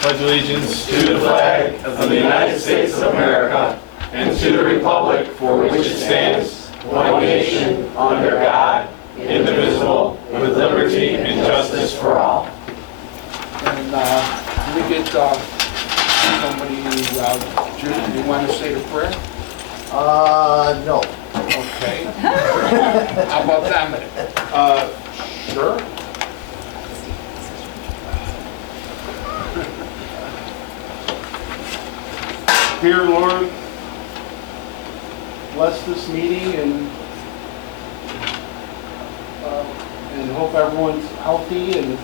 pledge allegiance to the flag of the United States of America and to the republic for which it stands, one nation, under God, indivisible, with liberty and justice for all. And we get somebody Jim, do you want to say the prayer? No. Okay. How about that? Sure. Dear Lord, bless this meeting and hope everyone's healthy and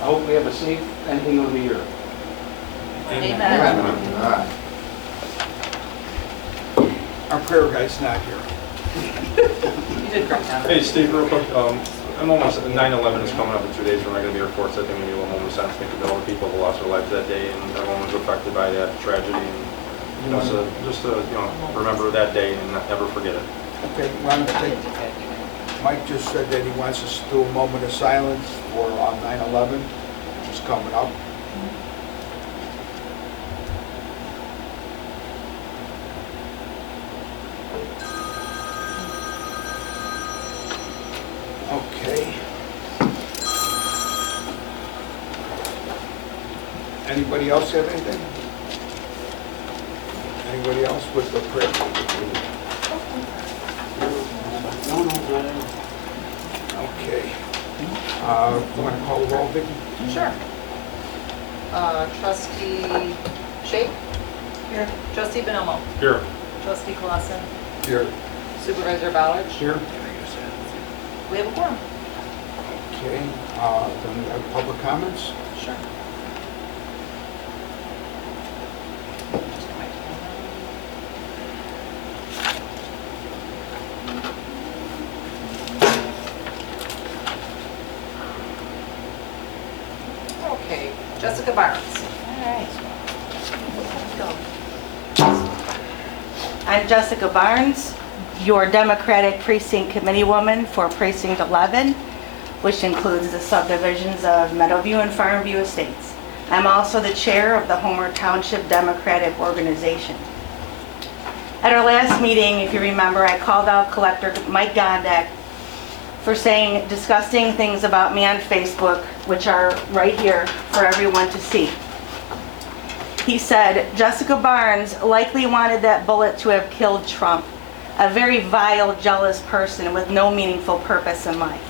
I hope we have a safe ending of the year. Amen. Our prayer guy's not here. You did great, Tom. Hey Steve, real quick, I'm almost, 9/11 is coming up in 2 days, we're not going to be here for it, so I think maybe a little moment of silence, think of all the people who lost their lives that day and everyone was affected by that tragedy, and just to remember that day and not ever forget it. Okay, Mike just said that he wants us to do a moment of silence for 9/11, which is coming up. Okay. Anybody else have anything? Anybody else with the prayer? Okay. You want to call the roll, Vicki? Sure. Trustee Shape? Here. Trustee Bonomo? Here. Trustee Clausen? Here. Supervisor Ballard? Here. We have a quorum. Okay. Then we have public comments. Sure. Okay, Jessica Barnes. All right. I'm Jessica Barnes, your Democratic Precinct Committee woman for Precinct 11, which includes the subdivisions of Meadowview and Farmview Estates. I'm also the chair of the Homer Township Democratic Organization. At our last meeting, if you remember, I called out Collector Mike Gondek for saying disgusting things about me on Facebook, which are right here for everyone to see. He said, Jessica Barnes likely wanted that bullet to have killed Trump, a very vile, jealous person with no meaningful purpose in life.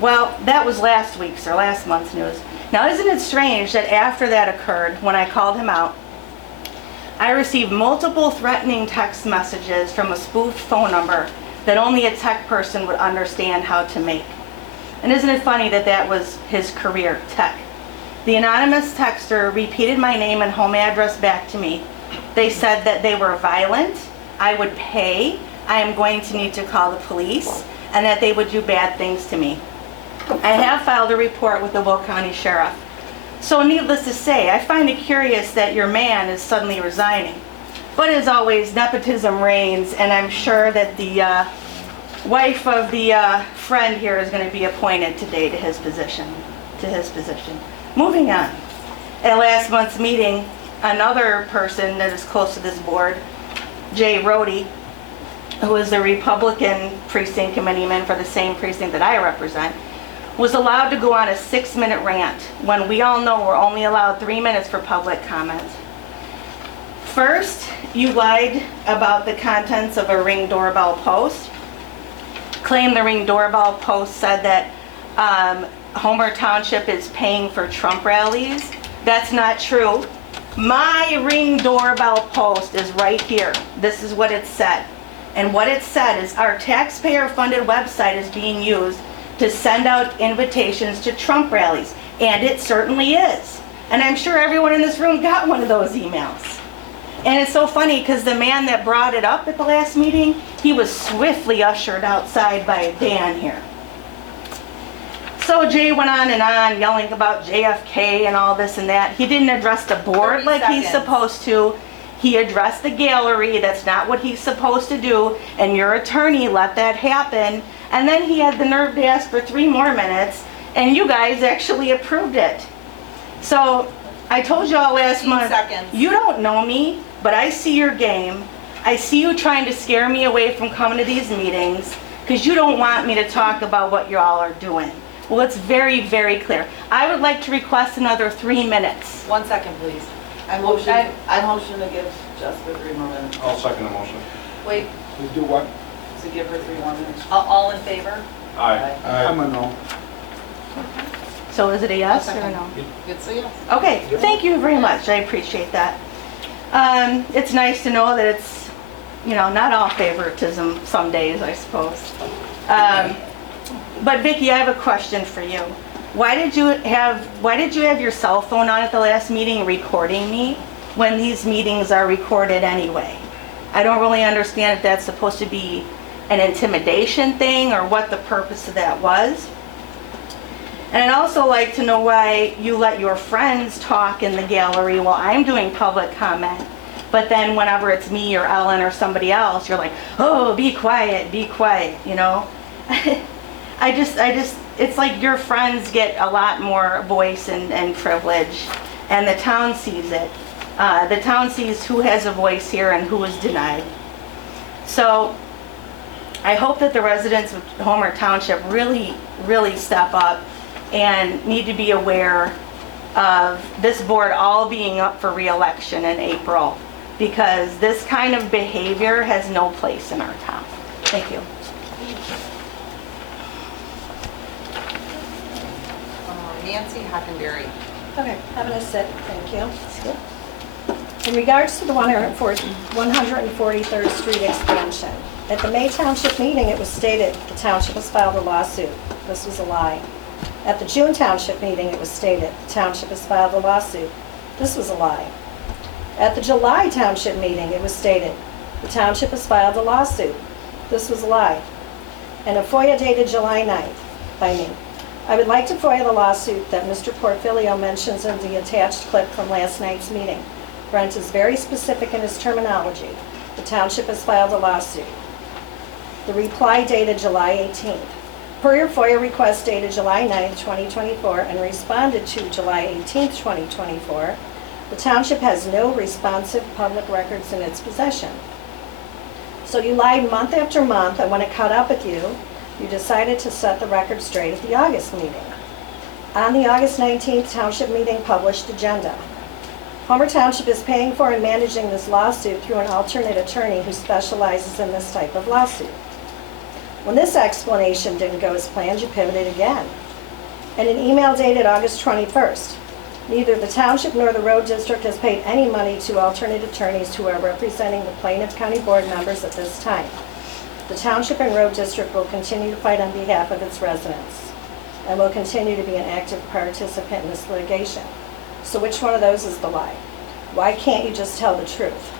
Well, that was last week's or last month's news. Now, isn't it strange that after that occurred, when I called him out, I received multiple threatening text messages from a spoofed phone number that only a tech person would understand how to make. And isn't it funny that that was his career, tech? The anonymous texter repeated my name and home address back to me. They said that they were violent, I would pay, I am going to need to call the police, and that they would do bad things to me. I have filed a report with the Will County Sheriff. So needless to say, I find it curious that your man is suddenly resigning. But as always, nepotism reigns, and I'm sure that the wife of the friend here is going to be appointed today to his position. Moving on. At last month's meeting, another person that is close to this board, Jay Rohde, who is the Republican precinct committeeman for the same precinct that I represent, was allowed to go on a 6-minute rant when we all know we're only allowed 3 minutes for public comment. First, you lied about the contents of a Ring doorbell post. Claimed the Ring doorbell post said that Homer Township is paying for Trump rallies. That's not true. My Ring doorbell post is right here. This is what it said. And what it said is our taxpayer-funded website is being used to send out invitations to Trump rallies. And it certainly is. And I'm sure everyone in this room got one of those emails. And it's so funny because the man that brought it up at the last meeting, he was swiftly ushered outside by Dan here. So Jay went on and on yelling about JFK and all this and that. He didn't address the board like he's supposed to. He addressed the gallery. That's not what he's supposed to do. And your attorney let that happen. And then he had the nerve to ask for 3 more minutes and you guys actually approved it. So I told y'all last 15 month, seconds. you don't know me, but I see your game. I see you trying to scare me away from coming to these meetings because you don't want me to talk about what y'all are doing. Well, it's very, very clear. I would like to request another 3 minutes. 1 second, please. I motion to give Jessica 3 more minutes, I'll second the motion. Wait, We do what? to give her 3 more minutes. all in favor? Aye. I'm a no. So is it a yes or a no? It's a yes. Okay, thank you very much. I appreciate that. It's nice to know that it's, you know, not all favoritism some days, I suppose. But Vicki, I have a question for you. Why did you have your cell phone on at the last meeting recording me when these meetings are recorded anyway? I don't really understand if that's supposed to be an intimidation thing or what the purpose of that was. And I'd also like to know why you let your friends talk in the gallery while I'm doing public comment. But then whenever it's me or Ellen or somebody else, you're like, oh, be quiet, you know? It's like your friends get a lot more voice and privilege, and the town sees it. The town sees who has a voice here and who is denied. So I hope that the residents of Homer Township really, really step up and need to be aware of this board all being up for re-election in April, because this kind of behavior has no place in our town. Thank you. Nancy Hockenberry. Okay, having a sip, thank you. In regards to the 143rd Street expansion, at the May Township meeting, it was stated the township has filed a lawsuit. This was a lie. At the June Township meeting, it was stated the township has filed a lawsuit. This was a lie. At the July Township meeting, it was stated the township has filed a lawsuit. This was a lie. And a FOIA dated July 9th by me. I would like to FOIA the lawsuit that Mr. Portfolio mentions in the attached clip from last night's meeting. Brent is very specific in his terminology. The township has filed a lawsuit. The reply dated July 18th. Per your FOIA request dated July 9th, 2024, and responded to July 18th, 2024, the township has no responsive public records in its possession. So you lied month after month, and when it caught up with you, you decided to set the record straight at the August meeting. On the August 19th Township meeting published agenda, Homer Township is paying for and managing this lawsuit through an alternate attorney who specializes in this type of lawsuit. When this explanation didn't go as planned, you pivoted again. In an email dated August 21st, neither the Township nor the Road District has paid any money to alternate attorneys who are representing the Plaintiff County Board members at this time. The Township and Road District will continue to fight on behalf of its residents and will continue to be an active participant in this litigation. So which one of those is the lie? Why can't you just tell the truth?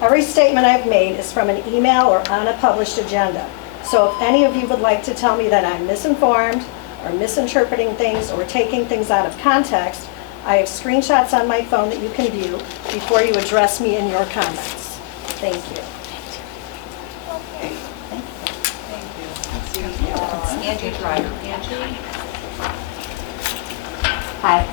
Every statement I've made is from an email or on a published agenda. So if any of you would like to tell me that I'm misinformed or misinterpreting things or taking things out of context, I have screenshots on my phone that you can view before you address me in your comments. Thank you. Okay. Thank you. Angie Driver. Angie? Hi.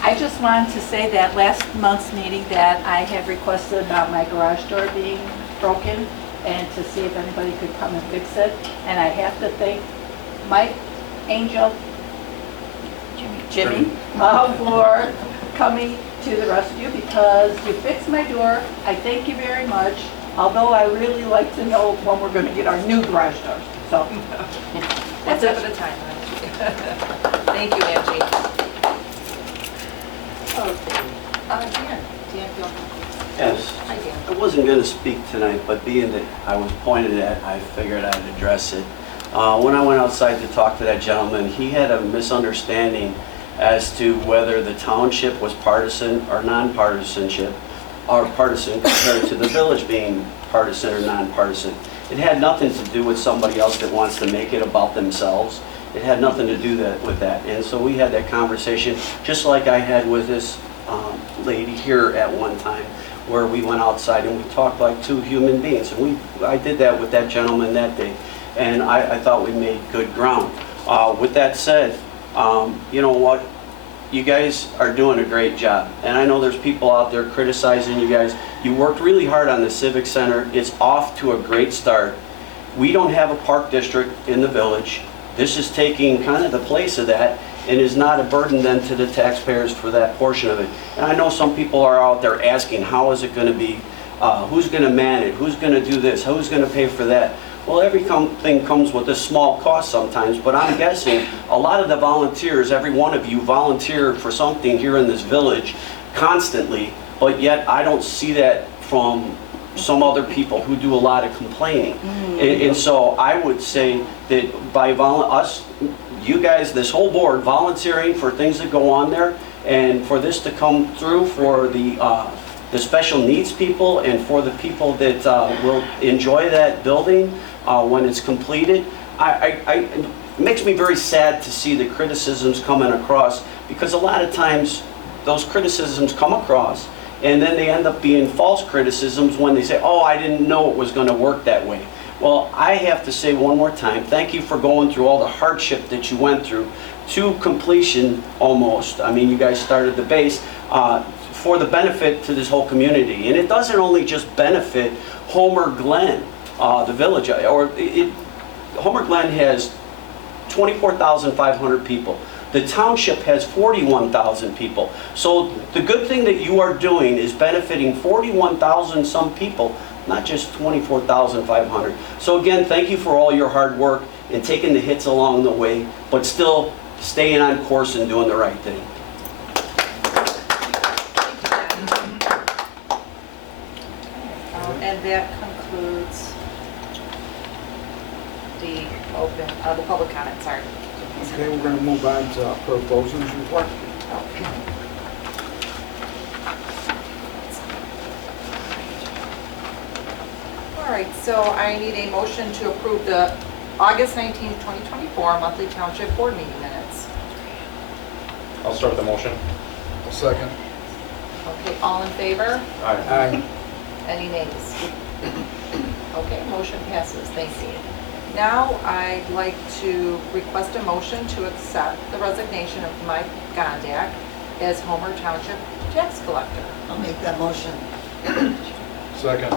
I just wanted to say that last month's meeting that I have requested about my garage door being broken and to see if anybody could come and fix it. And I have to thank Mike, Angel, Jimmy, for coming to the rescue because you fixed my door. I thank you very much. Although I really like to know when we're going to get our new garage door. So One step at a time. Thank you, Angie. Dan. Dan, feel. Yes. Hi, Dan. I wasn't going to speak tonight, but being that I was pointed at, I figured I'd address it. When I went outside to talk to that gentleman, he had a misunderstanding as to whether the township was partisan or non-partisanship, or partisan compared to the village being partisan or non-partisan. It had nothing to do with somebody else that wants to make it about themselves. It had nothing to do with that. And so we had that conversation, just like I had with this lady here at one time, where we went outside and we talked like two human beings. And I did that with that gentleman that day, and I thought we made good ground. With that said, You know what? You guys are doing a great job. And I know there's people out there criticizing you guys. You worked really hard on the Civic Center. It's off to a great start. We don't have a park district in the village. This is taking kind of the place of that and is not a burden then to the taxpayers for that portion of it. And I know some people are out there asking, how is it going to be? Who's going to man it? Who's going to do this? Who's going to pay for that? Well, everything comes with a small cost sometimes, but I'm guessing a lot of the volunteers, every one of you volunteer for something here in this village constantly, but yet I don't see that from some other people who do a lot of complaining. And so I would say that by us, you guys, this whole board, volunteering for things that go on there, and for this to come through for the special needs people and for the people that will enjoy that building when it's completed, it makes me very sad to see the criticisms coming across, because a lot of times those criticisms come across and then they end up being false criticisms when they say, oh, I didn't know it was going to work that way. Well, I have to say one more time, thank you for going through all the hardship that you went through to completion almost. I mean, you guys started the base for the benefit to this whole community. And it doesn't only just benefit Homer Glen, the village, Homer Glen has 24,500 people. The township has 41,000 people. So the good thing that you are doing is benefiting 41,000 some people, not just 24,500. So again, thank you for all your hard work and taking the hits along the way, but still staying on course and doing the right thing. And that concludes the public comment, sorry. Okay, we're gonna move on to Clerk Bozen's report. All right, so I need a motion to approve the August 19th, 2024 monthly township board meeting minutes. I'll start the motion. A second. Okay, all in favor? Aye. Aye. Any nays? Okay, motion passes, thank you. Now I'd like to request a motion to accept the resignation of Mike Gondak as Homer Township tax collector. I'll make that motion. Second.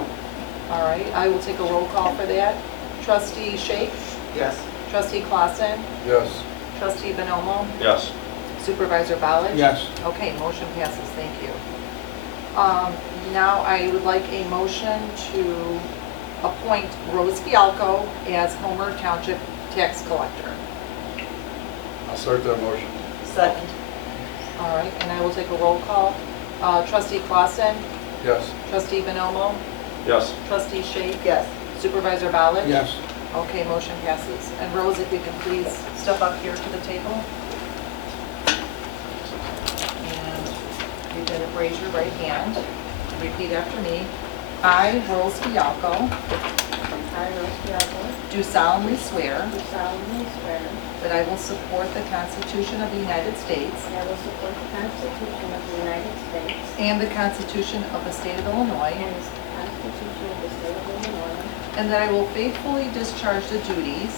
All right, I will take a roll call for that. Trustee Shake? Yes. Trustee Clausen? Yes. Trustee Bonomo? Yes. Supervisor Ballard? Yes. Okay, motion passes, thank you. Now I would like a motion to appoint Rose Fialco as Homer Township tax collector. I'll start that motion. Second. All right, and I will take a roll call. Trustee Clausen? Yes. Trustee Bonomo? Yes. Trustee Shake? Yes. Supervisor Ballard? Yes. Okay, motion passes. And Rose, if you can please step up here to the table. And you can raise your right hand. Repeat after me. I, Rose Fialco, do solemnly swear that I will support the Constitution of the United States I will support the Constitution of the United States and the Constitution of the State of Illinois, and the Constitution of the State of Illinois, and that I will faithfully discharge the duties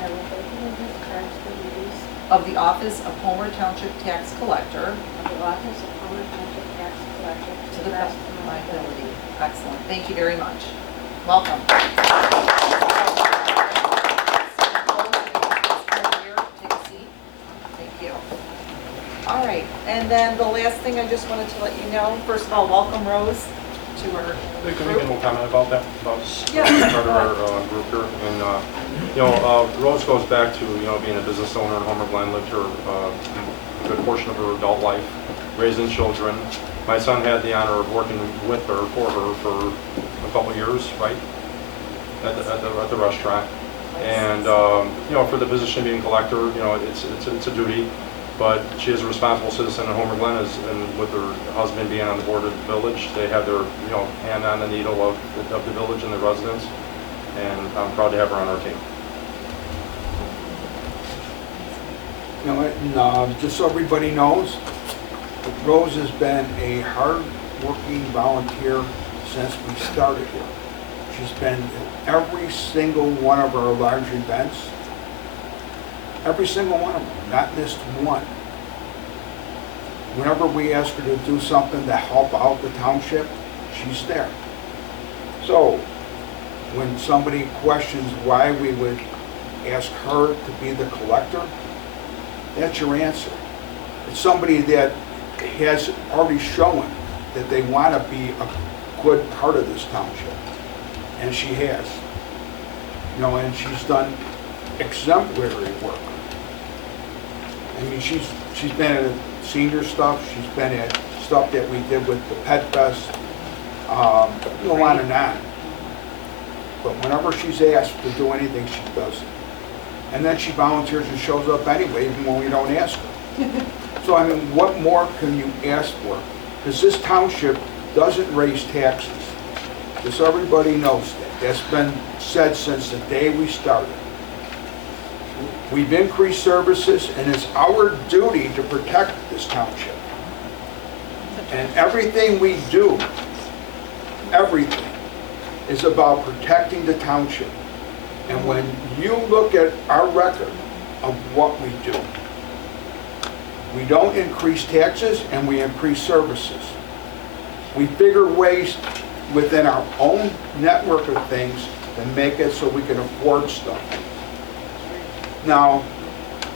and I will faithfully discharge the duties of the office of Homer Township Tax Collector of the office of Homer Township Tax Collector to the best of my ability. Excellent. Thank you very much. Welcome. Take a seat. Thank you. All right, and then the last thing I just wanted to let you know, first of all, welcome Rose to our Can we make group. a little comment about that? About Yeah. part of our group here. And, Rose goes back to, being a business owner in Homer Glen, lived her a good portion of her adult life, raising children. My son had the honor of working with her, for a couple of years, right? At the restaurant. And, for the position of being collector, it's a duty. But she is a responsible citizen in Homer Glen, and with her husband being on the board of the village, they have their, hand on the needle of the village and the residents. And I'm proud to have her on our team. Just so everybody knows, Rose has been a hard-working volunteer since we started here. She's been at every single one of our large events. Every single one of them, not missed one. Whenever we ask her to do something to help out the township, she's there. So, when somebody questions why we would ask her to be the collector, that's your answer. It's somebody that has already shown that they want to be a good part of this township, and she has. You know, and she's done exemplary work. I mean, she's been at senior stuff, she's been at stuff that we did with the Pet Fest, go on and on. But whenever she's asked to do anything, she does it. And then she volunteers and shows up anyway, even when we don't ask her. So, I mean, what more can you ask for? Because this township doesn't raise taxes. Just so everybody knows that. That's been said since the day we started. We've increased services, and it's our duty to protect this township. And everything we do, everything, is about protecting the township. And when you look at our record of what we do, we don't increase taxes and we increase services. We figure ways within our own network of things to make it so we can afford stuff. Now,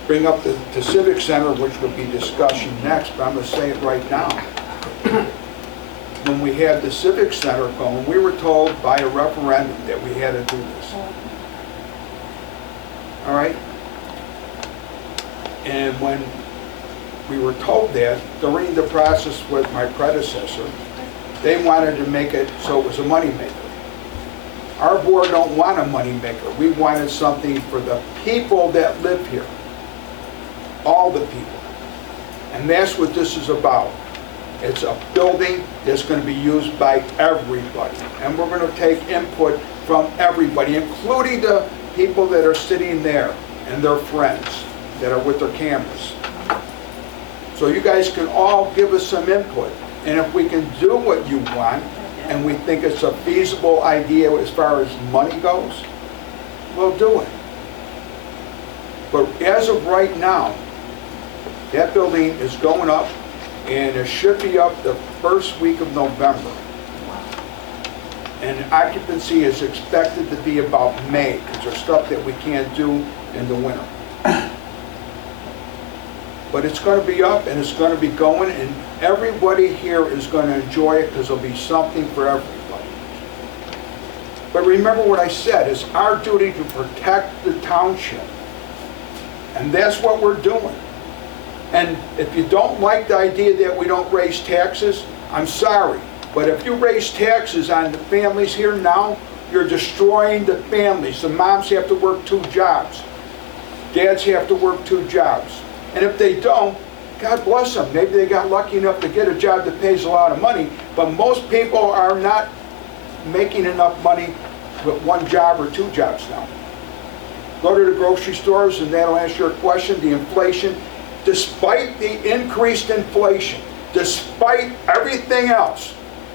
bring up the Civic Center, which will be discussion next, but I'm going to say it right now. When we had the Civic Center going, we were told by a referendum that we had to do this. All right? And when we were told that, during the process with my predecessor, they wanted to make it so it was a moneymaker. Our board don't want a moneymaker. We wanted something for the people that live here. All the people. And that's what this is about. It's a building that's going to be used by everybody. And we're going to take input from everybody, including the people that are sitting there and their friends that are with their cameras. So you guys can all give us some input. And if we can do what you want, and we think it's a feasible idea as far as money goes, we'll do it. But as of right now, that building is going up, and it should be up the first week of November. And occupancy is expected to be about May, because there's stuff that we can't do in the winter. But it's going to be up, and it's going to be going, and everybody here is going to enjoy it, because there'll be something for everybody. But remember what I said, it's our duty to protect the township. And that's what we're doing. And if you don't like the idea that we don't raise taxes, I'm sorry. But if you raise taxes on the families here now, you're destroying the families. The moms have to work 2 jobs. Dads have to work 2 jobs. And if they don't, God bless them. Maybe they got lucky enough to get a job that pays a lot of money, but most people are not making enough money with 1 job or 2 jobs now. Go to the grocery stores and that'll answer your question. The inflation, despite the increased inflation, despite everything else,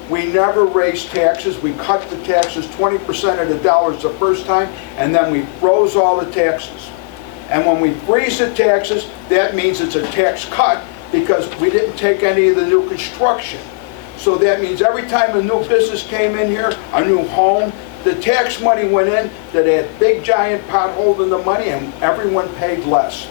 we never raised taxes. We cut the taxes 20% of the dollars the first time, and then we froze all the taxes. And when we freeze the taxes, that means it's a tax cut because we didn't take any of the new construction. So that means every time a new business came in here, a new home, the tax money went in, that had big giant pothole in the money, and everyone paid less.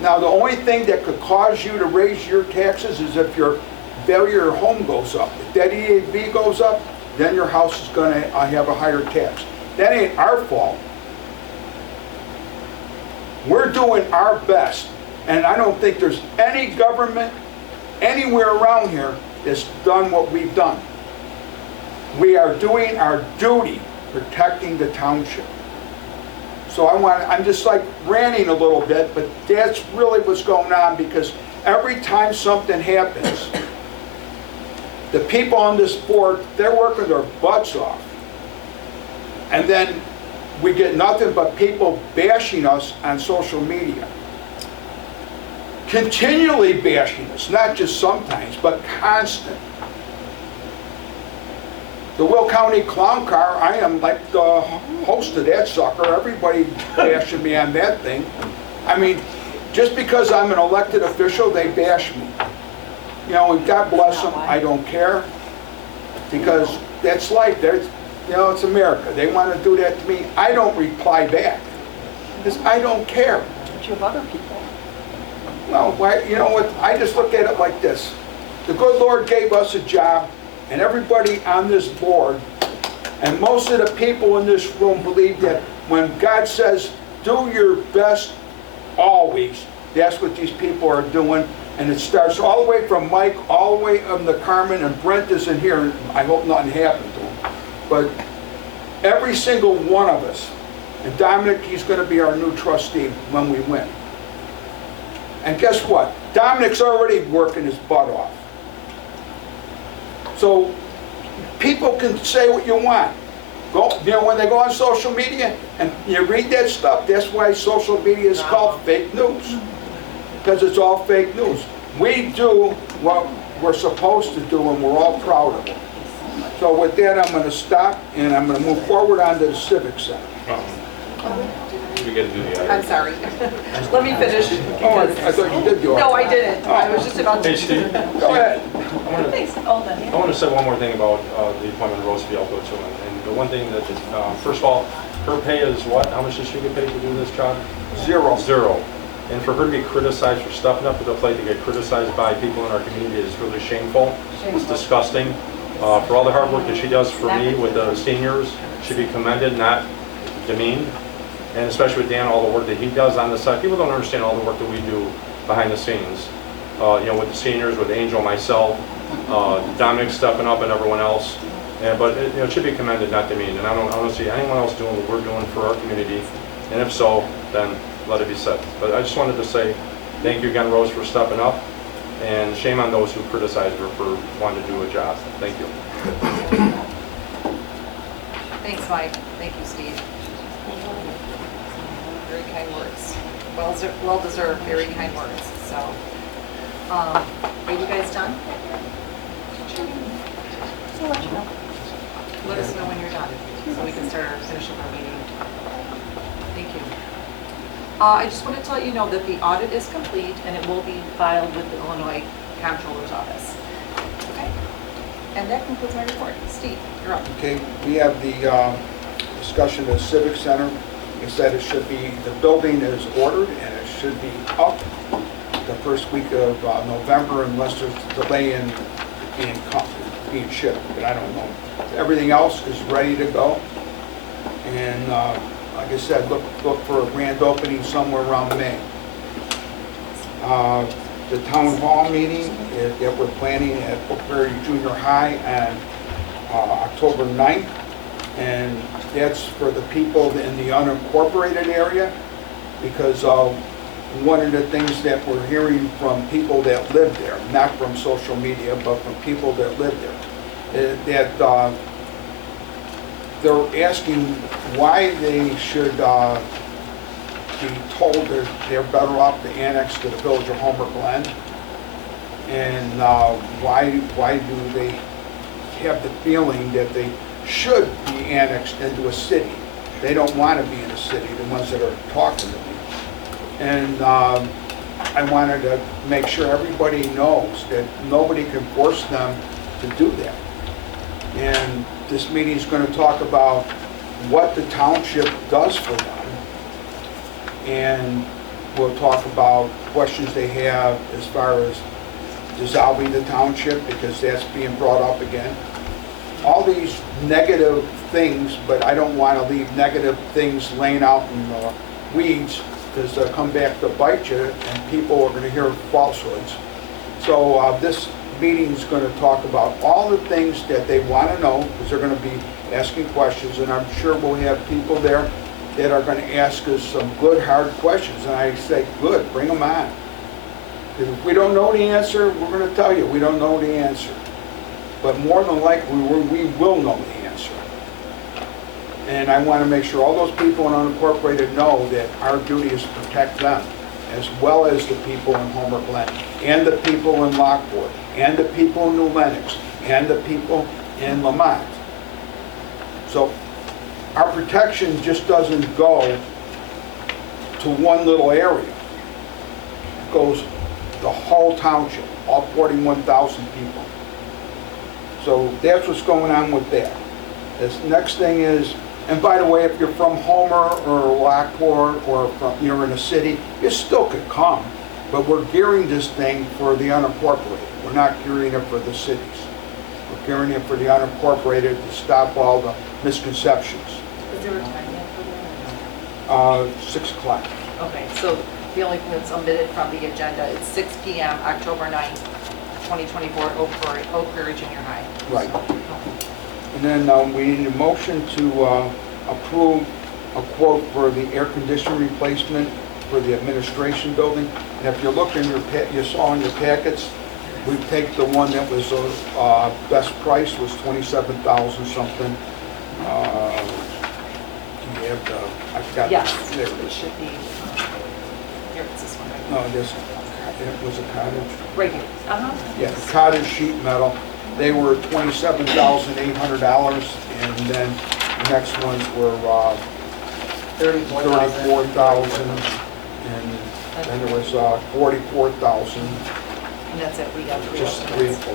Now the only thing that could cause you to raise your taxes is if your value of your home goes up. If that EAV goes up, then your house is going to have a higher tax. That ain't our fault. We're doing our best, and I don't think there's any government anywhere around here that's done what we've done. We are doing our duty protecting the township. So I'm just like ranting a little bit, but that's really what's going on, because every time something happens, the people on this board, they're working their butts off. And then we get nothing but people bashing us on social media. Continually bashing us, not just sometimes, but constant. The Will County Clown Car, I am like the host of that sucker. Everybody bashing me on that thing. I mean, just because I'm an elected official, they bash me. You know, and God bless them, I don't care, because that's life. There's, you know, it's America. They want to do that to me. I don't reply back, because I don't care. But you have other people. Well, why, you know what, I just look at it like this. The good Lord gave us a job, and everybody on this board, and most of the people in this room believe that when God says, do your best always, that's what these people are doing. And it starts all the way from Mike, all the way up to Carmen, and Brent isn't here. I hope nothing happened to him. But every single one of us, and Dominic, he's going to be our new trustee when we win. And guess what? Dominic's already working his butt off. So people can say what you want. Go, you know, when they go on social media and you read that stuff, that's why social media is called fake news. Because it's all fake news. We do what we're supposed to do, and we're all proud of it. So with that, I'm going to stop, and I'm going to move forward onto the Civic Center. You gotta do the I'm sorry. Let me finish. Oh, I thought you did do it. No, I didn't. I was just about to. Hey, Steve. Go ahead. Thanks. Oh, then. I want to say one more thing about the appointment of Rose Fielko too. And the one thing that, first of all, her pay is what? How much does she get paid to do this job? Zero. Zero. And for her to be criticized for stepping up to the plate, to get criticized by people in our community is really shameful. It's disgusting. For all the hard work that she does for me with the seniors, should be commended, not demeaned. And especially with Dan, all the work that he does on the side. People don't understand all the work that we do behind the scenes. You know, with the seniors, with Angel, myself, Dominic stepping up, and everyone else. But you know, it should be commended, not demeaned. And I don't see anyone else doing what we're doing for our community. And if so, then let it be said. But I just wanted to say thank you again, Rose, for stepping up. And shame on those who criticized her for wanting to do a job. Thank you. Thanks, Mike. Thank you, Steve. Very kind words. Well deserved, very kind words. So, are you guys done? I'll let you know. Let us know when you're done, so we can start finishing our meeting. Thank you. I just wanted to let you know that the audit is complete, and it will be filed with the Illinois Comptroller's Office. Okay? And that concludes my report. Steve, you're up. Okay, we have the discussion of the Civic Center. It said it should be, the building is ordered, and it should be up the first week of November, unless there's a delay in being shipped, but I don't know. Everything else is ready to go. And like I said, look for a grand opening somewhere around May. The town hall meeting that we're planning at Oakberry Junior High on October 9th. And that's for the people in the unincorporated area, because one of the things that we're hearing from people that live there, not from social media, but from people that live there, that they're asking why they should be told that they're better off to annex to the village of Homer Glen, and why do they have the feeling that they should be annexed into a city. They don't want to be in a city, the ones that are talking to me. And I wanted to make sure everybody knows that nobody can force them to do that. And this meeting is going to talk about what the township does for them. And we'll talk about questions they have as far as dissolving the township, because that's being brought up again. All these negative things, but I don't want to leave negative things laying out in the weeds, because they'll come back to bite you, and people are going to hear falsehoods. So this meeting is going to talk about all the things that they want to know, because they're going to be asking questions, and I'm sure we'll have people there that are going to ask us some good, hard questions. And I say, good, bring them on. Because if we don't know the answer, we're going to tell you we don't know the answer. But more than likely, we will know the answer. And I want to make sure all those people in unincorporated know that our duty is to protect them, as well as the people in Homer Glen, and the people in Lockport, and the people in New Lenox, and the people in Lamont. So our protection just doesn't go to one little area. It goes the whole township, all 41,000 people. So that's what's going on with that. This next thing is, and by the way, if you're from Homer or Lockport or you're in a city, you still could come. But we're gearing this thing for the unincorporated. We're not gearing it for the cities. We're gearing it for the unincorporated to stop all the misconceptions. Is there a time yet for that? 6 o'clock. Okay, so the only thing that's omitted from the agenda is 6 PM, October 9th, 2024, Oak Prairie Junior High. Right. And then we need a motion to approve a quote for the air conditioning replacement for the administration building. And if you look in you saw in your packets, we take the one that was best price was 27,000 something. You have the, I forgot. Yes, There it it is. should be, here, it's this one right No, it was a cottage. Right here. Uh-huh. Yeah, cottage sheet metal. They were $27,800, and then the next ones were $34,000, and then there was $44,000, And that's it, we got three. just estimates. three.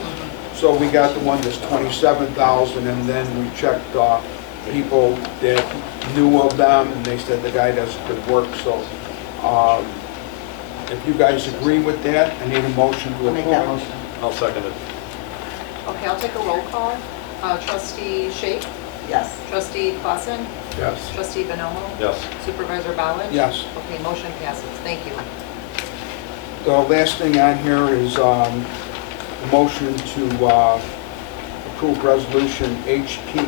So we got the one that's $27,000, and then we checked people that knew of them, and they said the guy does good work. So if you guys agree with that, I need a motion to I'll make that approve. motion. I'll second it. Okay, I'll take a roll call. Trustee Shape, Yes. trustee Clausen, Yes. trustee Bonomo, Yes. supervisor Ballard. Yes. Okay, motion passes, thank you. The last thing on here is a motion to approve resolution HP.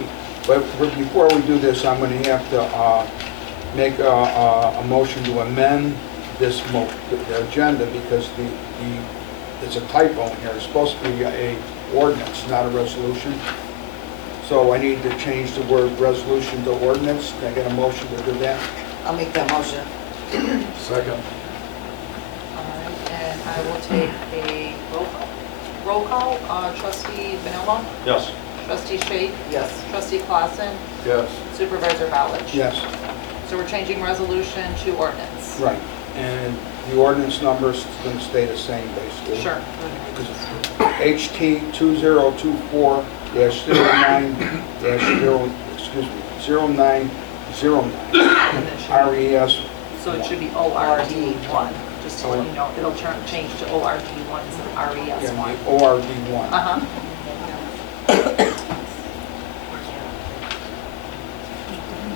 But before we do this, I'm going to have to make a motion to amend this the agenda, because it's a typo in here. It's supposed to be a ordinance, not a resolution. So I need to change the word resolution to ordinance. Can I get a motion to do that? I'll make that motion. Second. All right, and I will take a roll call. Trustee Bonomo, Yes. trustee Shape, Yes. trustee Clausen, Yes. supervisor Ballard. Yes. So we're changing resolution to ordinance. Right. And the ordinance number is going to stay the same, basically. Sure. HT 2024-09-0, 0909, And it should be- RES. So it should be ORD1, just to let you know, it'll change to ORD1 instead of Yeah, RES1. the ORD1. Uh-huh.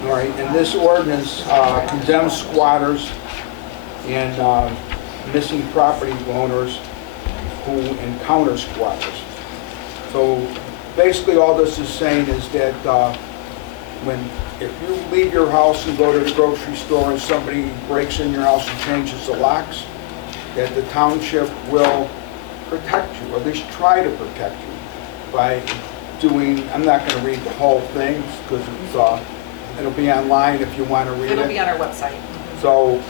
All right, and this ordinance condemns squatters and missing property owners who encounter squatters. So basically, all this is saying is that if you leave your house and go to the grocery store and somebody breaks in your house and changes the locks, that the township will protect you, or at least try to protect you by doing, I'm not going to read the whole thing because it'll be online if you want to read it. It'll be on our website. So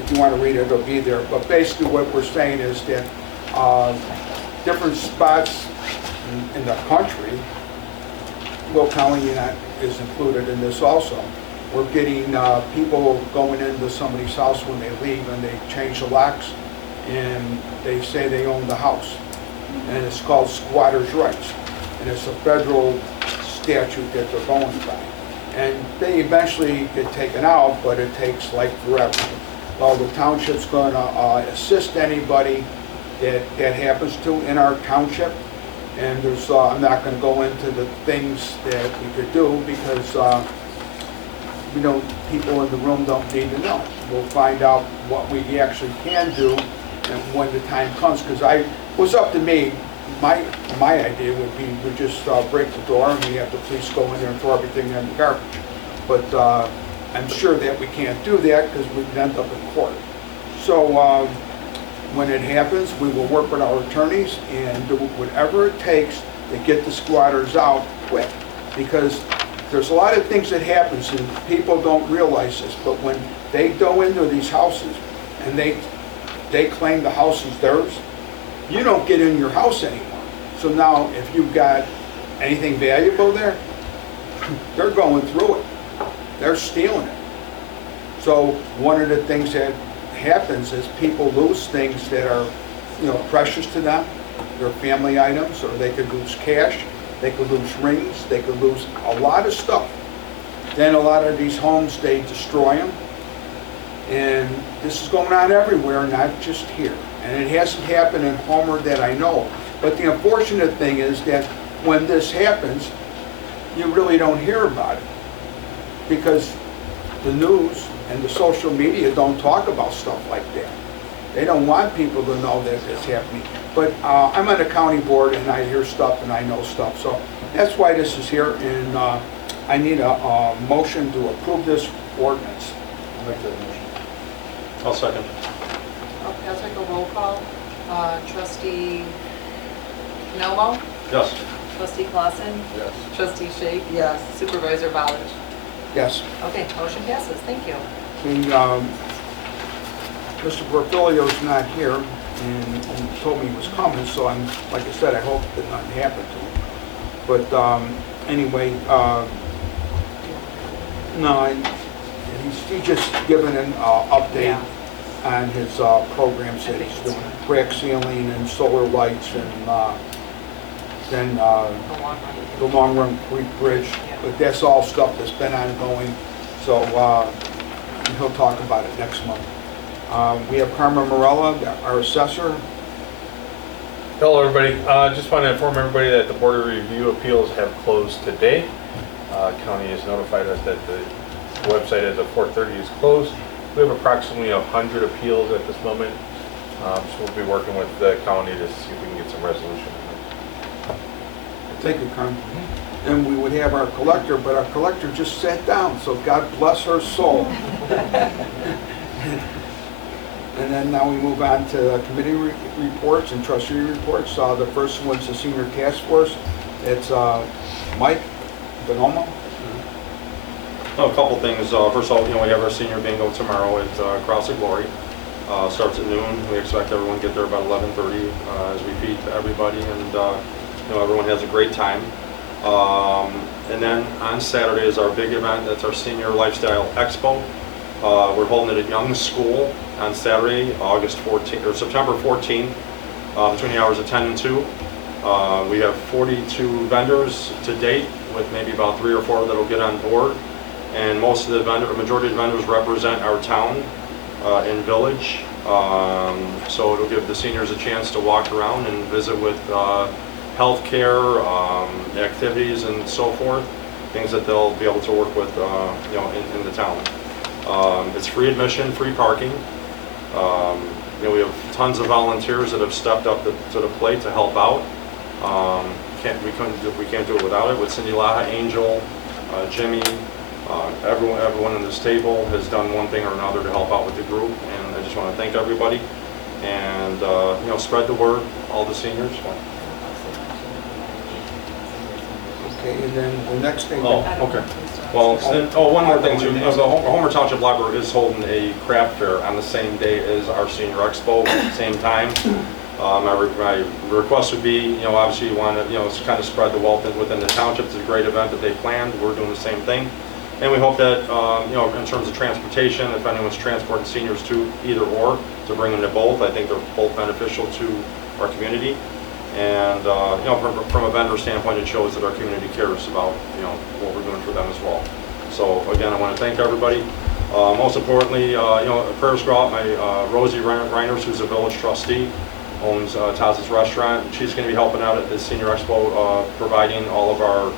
if you want to read it, it'll be there. But basically what we're saying is that different spots in the country, Will County is included in this also. We're getting people going into somebody's house when they leave and they change the locks and they say they own the house. And it's called squatters' rights. And it's a federal statute that they're going by. And they eventually get taken out, but it takes like forever. Well, the township's going to assist anybody that happens to in our township. And there's, I'm not going to go into the things that we could do because, people in the room don't need to know. We'll find out what we actually can do and when the time comes. Because it was up to me. My idea would be we just break the door and we have the police go in there and throw everything in the garbage. But I'm sure that we can't do that because we'd end up in court. So when it happens, we will work with our attorneys and do whatever it takes to get the squatters out quick. Because there's a lot of things that happens and people don't realize this, but when they go into these houses and they claim the house is theirs, you don't get in your house anymore. So now if you've got anything valuable there, they're going through it. They're stealing it. So one of the things that happens is people lose things that are, precious to them, their family items, or they could lose cash, they could lose rings, they could lose a lot of stuff. Then a lot of these homes, they destroy them. And this is going on everywhere, not just here. And it hasn't happened in Homer that I know. But the unfortunate thing is that when this happens, you really don't hear about it. Because the news and the social media don't talk about stuff like that. They don't want people to know that it's happening. But I'm on the county board and I hear stuff and I know stuff. So that's why this is here, and I need a motion to approve this ordinance. I'll make that motion. I'll second. Okay, I'll take a roll call. Trustee Nomo? Yes. Trustee Clausen? Yes. Trustee Shake? Yes. Supervisor Ballard? Yes. Okay, motion passes. Thank you. And Mr. Porfilio's not here, and he told me he was coming, so I'm, like I said, I hope that nothing happened to him. But anyway, no, he's just given an update on his programs that he's doing, crack sealing and solar lights, and then the Long Run Creek Bridge. But that's all stuff that's been ongoing, so he'll talk about it next month. We have Carmen Morella, our assessor. Hello, everybody. Just want to inform everybody that the Board of Review appeals have closed today. County has notified us that the website as of 4:30 is closed. We have approximately 100 appeals at this moment, so we'll be working with the county to see if we can get some resolution. Thank you, Carmen. And we would have our collector, but our collector just sat down, so God bless her soul. And then now we move on to committee reports and trustee reports. The first one's the senior task force. It's Mike Bonomo. A couple things. First of all, we have our senior bingo tomorrow at Cross of Glory. Starts at noon. We expect everyone to get there about 11:30 as we feed to everybody, and everyone has a great time. And then on Saturday is our big event. That's our Senior Lifestyle Expo. We're holding it at Young's School on Saturday, September 14th, between the hours of 10 and 2. We have 42 vendors to date, with maybe about 3 or 4 that'll get on board. And majority of the vendors represent our town and village. So it'll give the seniors a chance to walk around and visit with healthcare, activities and so forth, things that they'll be able to work with in the town. It's free admission, free parking. We have tons of volunteers that have stepped up to the plate to help out. We can't do it without it. With Cindy Laha, Angel, Jimmy, everyone in this table has done one thing or another to help out with the group, and I just want to thank everybody and spread the word, all the seniors. Okay, and then the next thing. Oh, okay. Well, one more thing too. The Homer Township Library is holding a craft fair on the same day as our Senior Expo, same time. My request would be, obviously you want to, kind of spread the wealth within the township. It's a great event that they planned. We're doing the same thing. And we hope that, in terms of transportation, if anyone's transporting seniors to either or, to bring them to both. I think they're both beneficial to our community. And, from a vendor standpoint, it shows that our community cares about, what we're doing for them as well. So again, I want to thank everybody. Most importantly, prayers go out. My Rosie Reiners, who's a village trustee, owns Taz's Restaurant. She's going to be helping out at the Senior Expo, providing all of our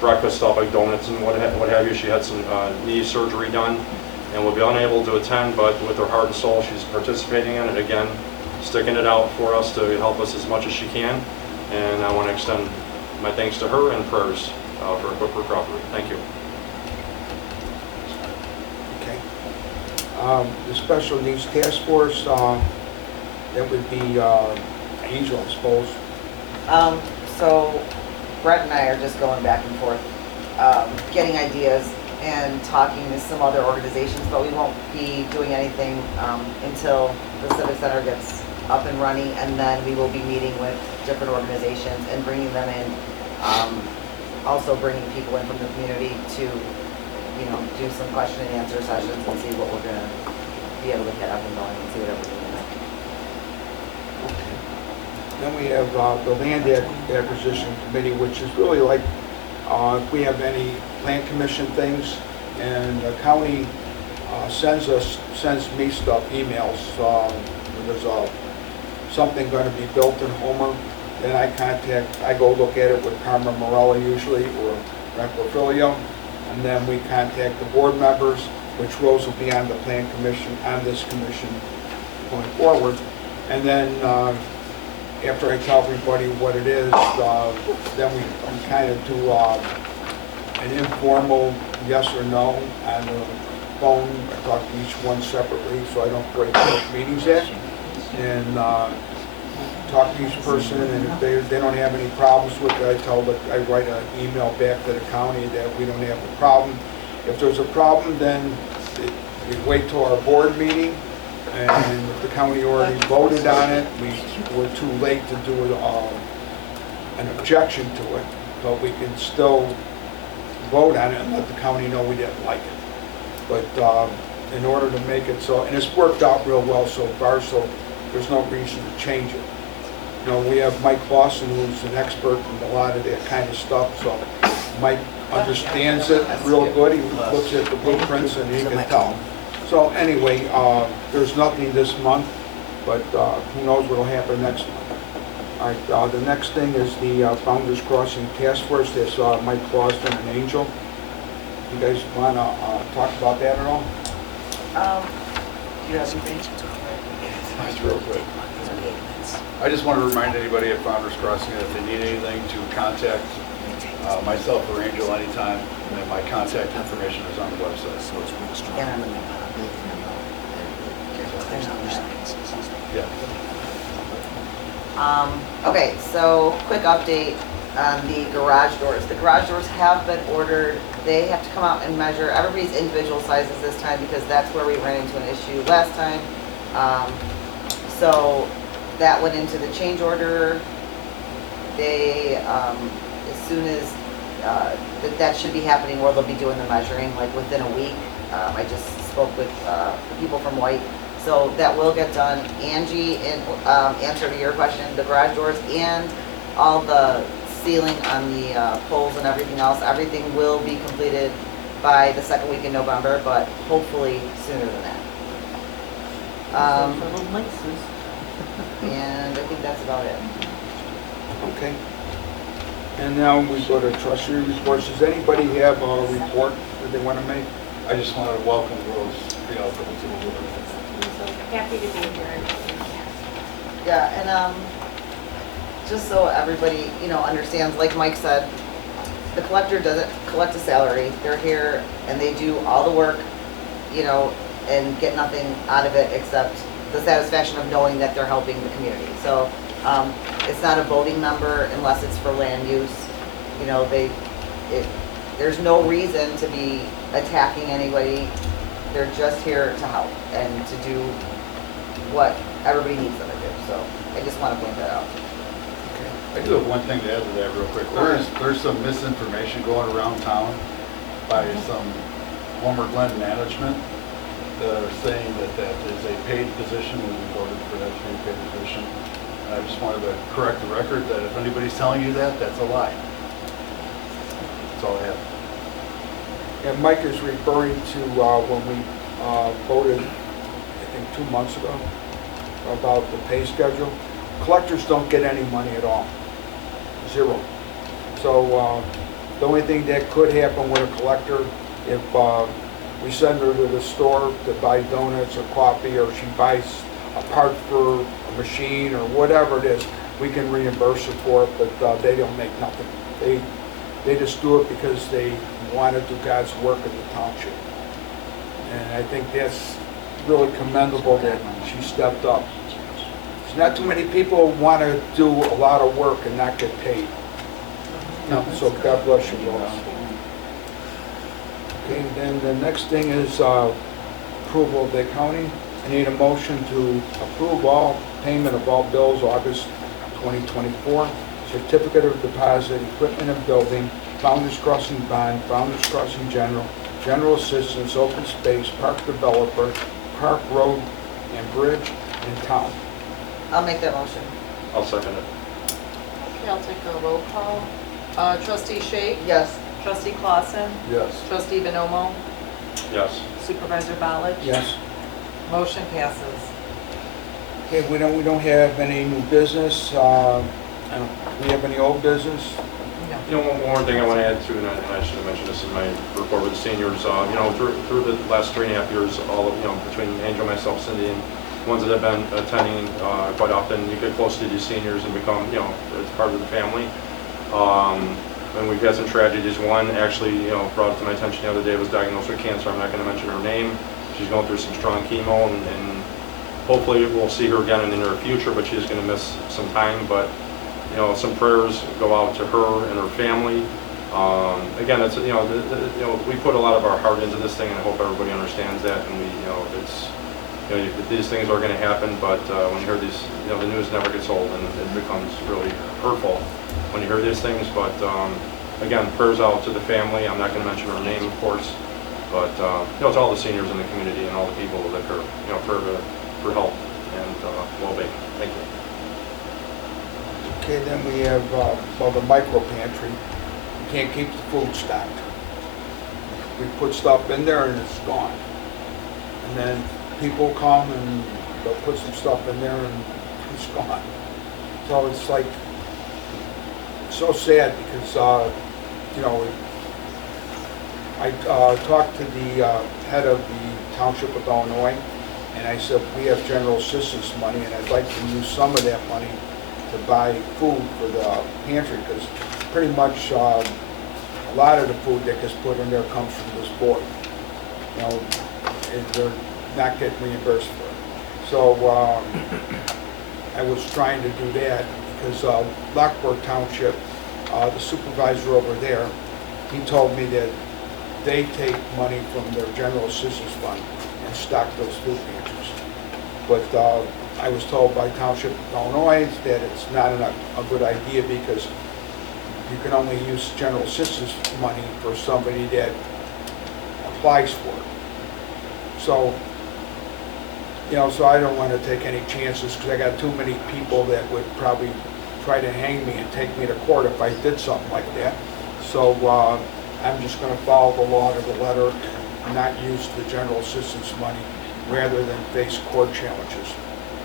breakfast stuff like donuts and what have you. She had some knee surgery done and will be unable to attend, but with her heart and soul, she's participating in it again, sticking it out for us to help us as much as she can. And I want to extend my thanks to her and prayers for a quick recovery. Thank you. Okay. The Special Needs Task Force, that would be Angel, I suppose. So Brett and I are just going back and forth, getting ideas and talking to some other organizations, but we won't be doing anything until the Civic Center gets up and running, and then we will be meeting with different organizations and bringing them in, also bringing people in from the community to do some question and answer sessions and see what we're gonna be able to get up and going and see what everything is. Then we have the land acquisition committee, which is really like, if we have any land commission things, and the county sends me stuff, emails, when there's something going to be built in Homer, then I go look at it with Carmen Morelli usually, or Frank Porfilio, and then we contact the board members, which roles will be on the plan commission, on this commission going forward. And then after I tell everybody what it is, then we kind of do an informal yes or no on the phone. I talk to each one separately so I don't break up meetings at. And talk to each person, and if they don't have any problems with it, I write an email back to the county that we don't have a problem. If there's a problem, then we wait till our board meeting, and if the county already voted on it, we're too late to do an objection to it, but we can still vote on it and let the county know we didn't like it. But in order to make it so, and it's worked out real well so far, so there's no reason to change it. You know, we have Mike Clausen, who's an expert in a lot of that kind of stuff, so Mike understands it real good. He looks at the blueprints and he can tell. So anyway, there's nothing this month, but who knows what'll happen next month. All right, the next thing is the Founders Crossing Task Force. There's Mike Clausen and Angel. You guys want to talk about that at all? Do you have anything? Just real quick. I just want to remind anybody at Founders Crossing that if they need anything to contact myself or Angel anytime, and my contact information is on the website. Yeah. Okay, so quick update on the garage doors. The garage doors have been ordered. They have to come out and measure everybody's individual sizes this time because that's where we ran into an issue last time. So that went into the change order. They, as soon as that should be happening, where they'll be doing the measuring like within a week. I just spoke with the people from White. So that will get done. Angie, in answer to your question, the garage doors and all the sealing on the poles and everything else, everything will be completed by the second week in November, but hopefully sooner than that. And I think that's about it. Okay. And now we go to trustee reports. Does anybody have a report that they want to make? I just want to welcome Rose Prialko to the board. I'm so happy to be here. Yeah, and just so everybody, understands, like Mike said, the collector doesn't collect a salary. They're here and they do all the work, and get nothing out of it except the satisfaction of knowing that they're helping the community. So it's not a voting member unless it's for land use. There's no reason to be attacking anybody. They're just here to help and to do what everybody needs them to do. So I just want to point that out. I do have one thing to add to that real quick. There's some misinformation going around town by some Homer Glen management that are saying that is a paid position and we voted for that to be a paid position. And I just wanted to correct the record that if anybody's telling you that, that's a lie. That's all I have. And Mike is referring to when we voted, I think 2 months ago, about the pay schedule. Collectors don't get any money at all. Zero. So the only thing that could happen with a collector, if we send her to the store to buy donuts or coffee, or she buys a part for a machine or whatever it is, we can reimburse her for it, but they don't make nothing. They just do it because they want to do God's work in the township. And I think that's really commendable that she stepped up. There's not too many people who want to do a lot of work and not get paid. So God bless you, Rose. Okay, then the next thing is approval of the accounting. I need a motion to approve all payment of all bills August 2024. Certificate of deposit, equipment and building, Founders Crossing bond, Founders Crossing general, general assistance, open space, park developer, park, road, and bridge in town. I'll make that motion. I'll second it. Okay, I'll take a roll call. Trustee Shake? Yes. Trustee Clausen? Yes. Trustee Bonomo? Yes. Supervisor Ballage? Yes. Motion passes. Okay, we don't have any new business. Do we have any old business? No. You know, one more thing I want to add to, and I should have mentioned this in my report with the seniors, you know, through the last 3.5 years, all of, you know, between Angel, myself, Cindy, and ones that have been attending quite often, you get close to these seniors and become, you know, it's part of the family. And we've had some tragedies. One actually, you know, brought it to my attention the other day, was diagnosed with cancer. I'm not going to mention her name. She's going through some strong chemo, and hopefully we'll see her again in the near future, but she's going to miss some time. But, you know, some prayers go out to her and her family. Again, it's, you know, we put a lot of our heart into this thing, and I hope everybody understands that. And we, you know, it's, you know, these things are going to happen, but when you hear these, you know, the news never gets old, and it becomes really hurtful when you hear these things. But again, prayers out to the family. I'm not going to mention her name, of course, but you know, it's all the seniors in the community and all the people that are, you know, for help and well-being. Thank you. Okay, then we have, well, the micro pantry. We can't keep the food stocked. We put stuff in there and it's gone. And then people come and they'll put some stuff in there and it's gone. So it's like, so sad because, you know, I talked to the head of the Township of Illinois, and I said, we have general assistance money, and I'd like to use some of that money to buy food for the pantry, because pretty much a lot of the food that gets put in there comes from this board. You know, and they're not getting reimbursed for it. So I was trying to do that because Lockport Township, the supervisor over there, he told me that they take money from their general assistance fund and stock those food pantries. But I was told by Township of Illinois that it's not a good idea because you can only use general assistance money for somebody that applies for it. So, you know, so I don't want to take any chances because I got too many people that would probably try to hang me and take me to court if I did something like that. So I'm just going to follow the law to the letter and not use the general assistance money rather than face court challenges.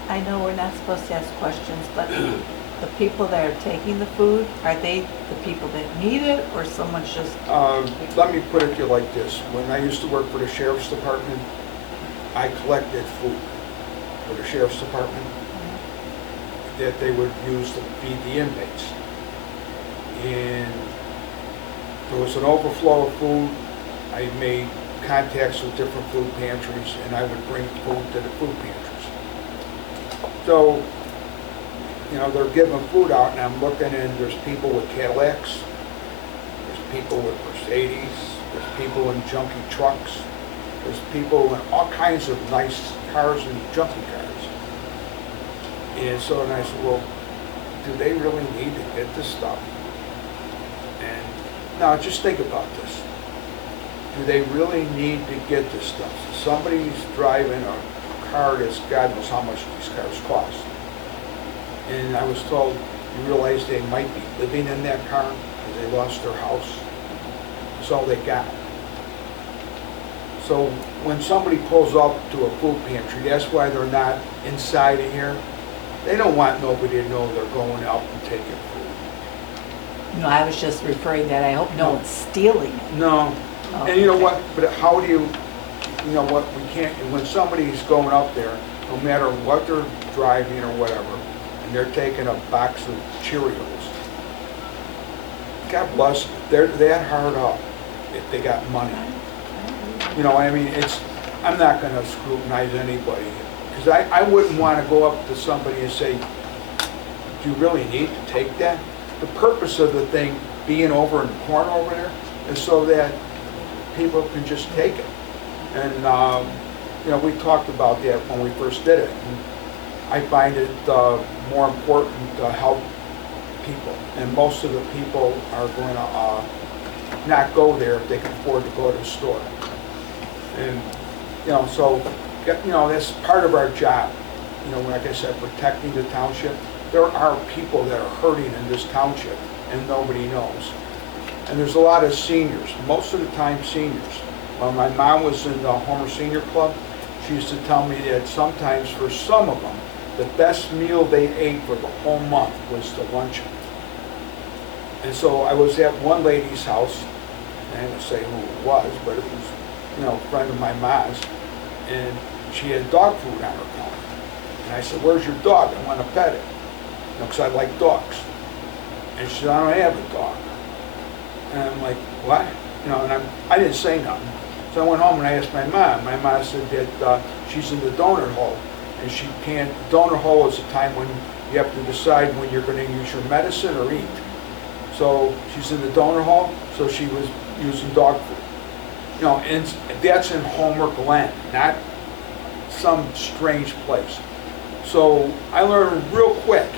I know we're not supposed to ask questions, but the people that are taking the food, are they the people that need it, or someone's just... Let me put it to you like this. When I used to work for the Sheriff's Department, I collected food for the Sheriff's Department that they would use to feed the inmates. And there was an overflow of food. I made contacts with different food pantries, and I would bring food to the food pantries. So, you know, they're giving food out, and I'm looking, and there's people with Cadillacs, there's people with Mercedes, there's people in junky trucks, there's people in all kinds of nice cars and junky cars. And so then I said, well, do they really need to get this stuff? And now just think about this. Do they really need to get this stuff? So somebody's driving a car that's God knows how much these cars cost. And I was told, you realize they might be living in that car because they lost their house. That's all they got. So when somebody pulls up to a food pantry, that's why they're not inside of here. They don't want nobody to know they're going out and taking food. No, I was just referring that I hope no one's stealing it. No. Oh, And you know okay. what, but how do you know what, we can't, when somebody's going up there, no matter what they're driving or whatever, and they're taking a box of Cheerios, God bless them, they're that hard up if they got money. You know, I mean, I'm not gonna scrutinize anybody, because I wouldn't want to go up to somebody and say, do you really need to take that? The purpose of the thing being over in the corner over there is so that people can just take it. And, you know, we talked about that when we first did it. And I find it more important to help people. And most of the people are going to not go there if they can afford to go to the store. And, you know, so, you know, that's part of our job. You know, like I said, protecting the township. There are people that are hurting in this township and nobody knows. And there's a lot of seniors, most of the time seniors. When my mom was in the Homer Senior Club, she used to tell me that sometimes for some of them, the best meal they ate for the whole month was the luncheon. And so I was at one lady's house, and I didn't say who it was, but it was, you know, a friend of my mom's, and she had dog food on her counter. And I said, "Where's your dog? I want to pet it," you know, because I like dogs. And she said, "I don't have a dog." And I'm like, "What?" You know, and I didn't say nothing. So I went home and I asked my mom. My mom said that she's in the donor hole, and she can't. Donor hole is a time when you have to decide when you're going to use your medicine or eat. So she's in the donor hole, so she was using dog food. You know, and that's in Homer Glen, not some strange place. So I learned real quick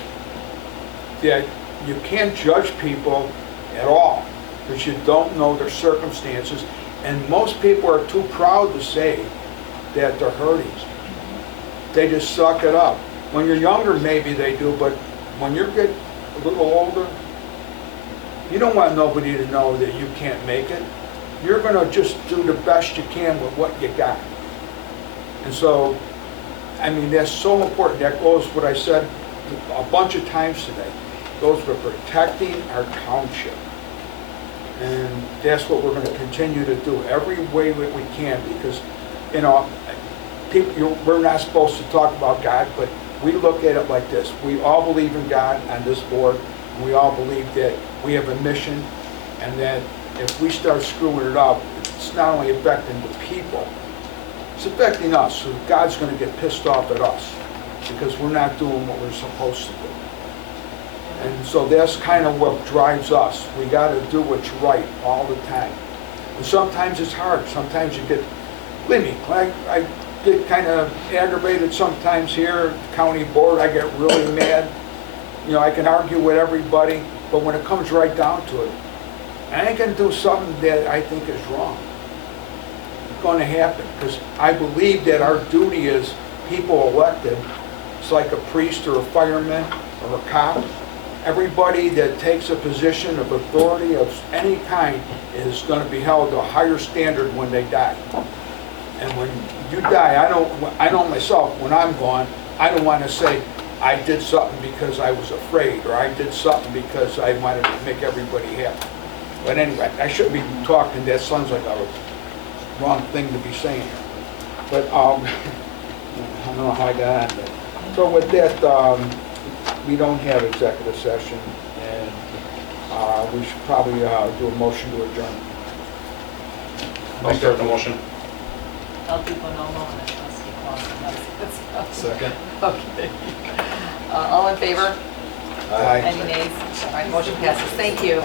that you can't judge people at all because you don't know their circumstances. And most people are too proud to say that they're hurting. They just suck it up. When you're younger, maybe they do, but when you get a little older, you don't want nobody to know that you can't make it. You're going to just do the best you can with what you got. And so, I mean, that's so important. That goes what I said a bunch of times today. It goes with protecting our township. And that's what we're going to continue to do every way that we can, because, you know, people, we're not supposed to talk about God, but we look at it like this. We all believe in God on this board. And we all believe that we have a mission, and that if we start screwing it up, it's not only affecting the people, it's affecting us. So God's going to get pissed off at us because we're not doing what we're supposed to do. And so that's kind of what drives us. We got to do what's right all the time. And sometimes it's hard. Sometimes you get, believe me, I get kind of aggravated sometimes here at the county board. I get really mad. You know, I can argue with everybody, but when it comes right down to it, I ain't going to do something that I think is wrong. It's going to happen because I believe that our duty as people elected, it's like a priest or a fireman or a cop. Everybody that takes a position of authority of any kind is going to be held to a higher standard when they die. And when you die, I know myself, when I'm gone, I don't want to say I did something because I was afraid, or I did something because I wanted to make everybody happy. But anyway, I shouldn't be talking. That sounds like a wrong thing to be saying here. But I don't know how I got on that. So with that, we don't have executive session, and we should probably do a motion to adjourn. I'll start the motion. I'll do Bonomo and then trustee Clausen. Second. Okay. All in favor? Aye. Any nays? All right, motion passes. Thank you.